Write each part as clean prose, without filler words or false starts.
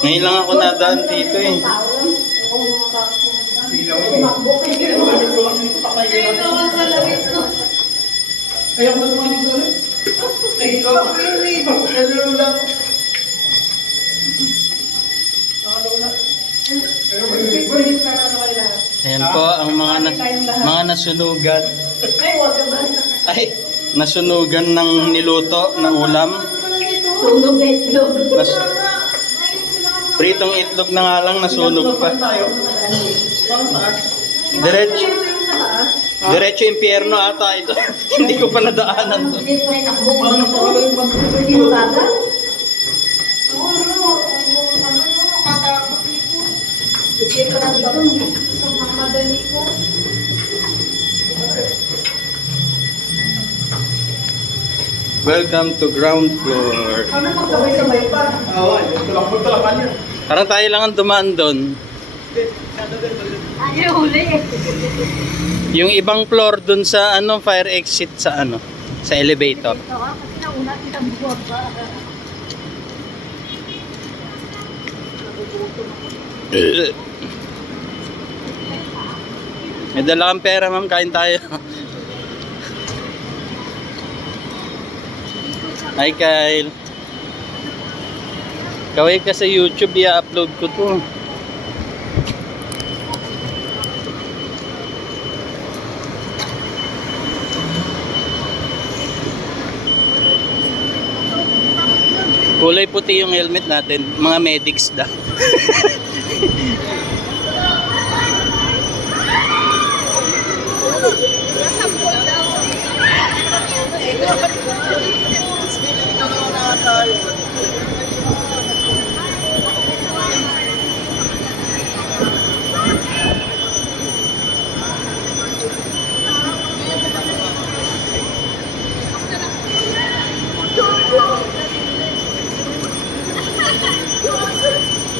Ngayon lang ako nadaan dito eh. Kaya ko naman dito rin. Ay, ito. Kalaro lang. Ayan po ang mga nasunugan. Ay, nasunugan ng niluto na ulam. Sunog na itlog. Pritong itlog na nga lang, nasunog pa. Diretso impyerno ata ito. Hindi ko pa nadaanan to. Hindi pa rin nakbo. Hindi mo bagal? Hindi pa lang dito. Sa mga madali ko. Welcome to ground floor. Ano magsabay-sabay pa? Oo, ito lang po talaga niya. Parang tayo lang ang dumaan doon. Ayaw huli. Yung ibang floor doon sa ano, fire exit sa ano, sa elevator. Ito ka, kasi nauna kitang buwan pa. May dala kang pera, ma'am, kain tayo. Hi Kyle. Kaway ka sa YouTube, i-upload ko to. Kulay puti yung helmet natin, mga medics da.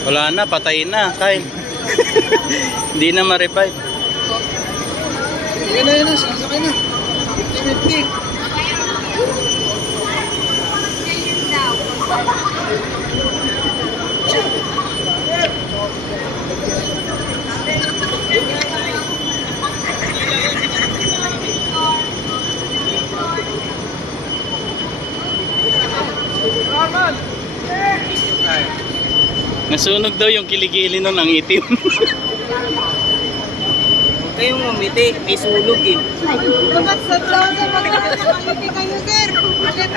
Wala na, patay na, Kyle. Hindi na ma-revive. Yan na, sasakay na. 50-50. Nasunog daw yung kilikili nun, ang itim. Huwag kayong umiti, may sunog eh. Dapat sa tao sa pagkakasangiti kayo, sir. Ulit.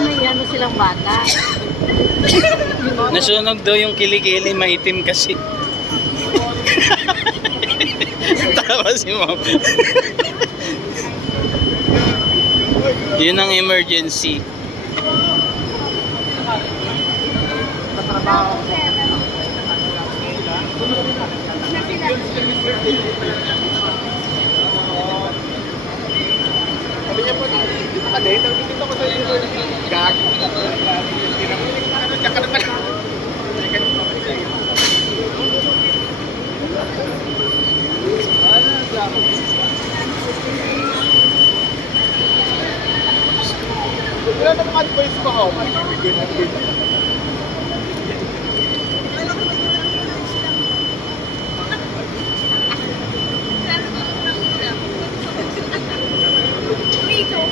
May ano silang bata. Nasunog daw yung kilikili, maitim kasi. Tawa si ma'am. Yun ang emergency. Sabi niya po, dito ka date. Dito ko sa iyo. Gag. Wala na mga advice ko ako. Rito.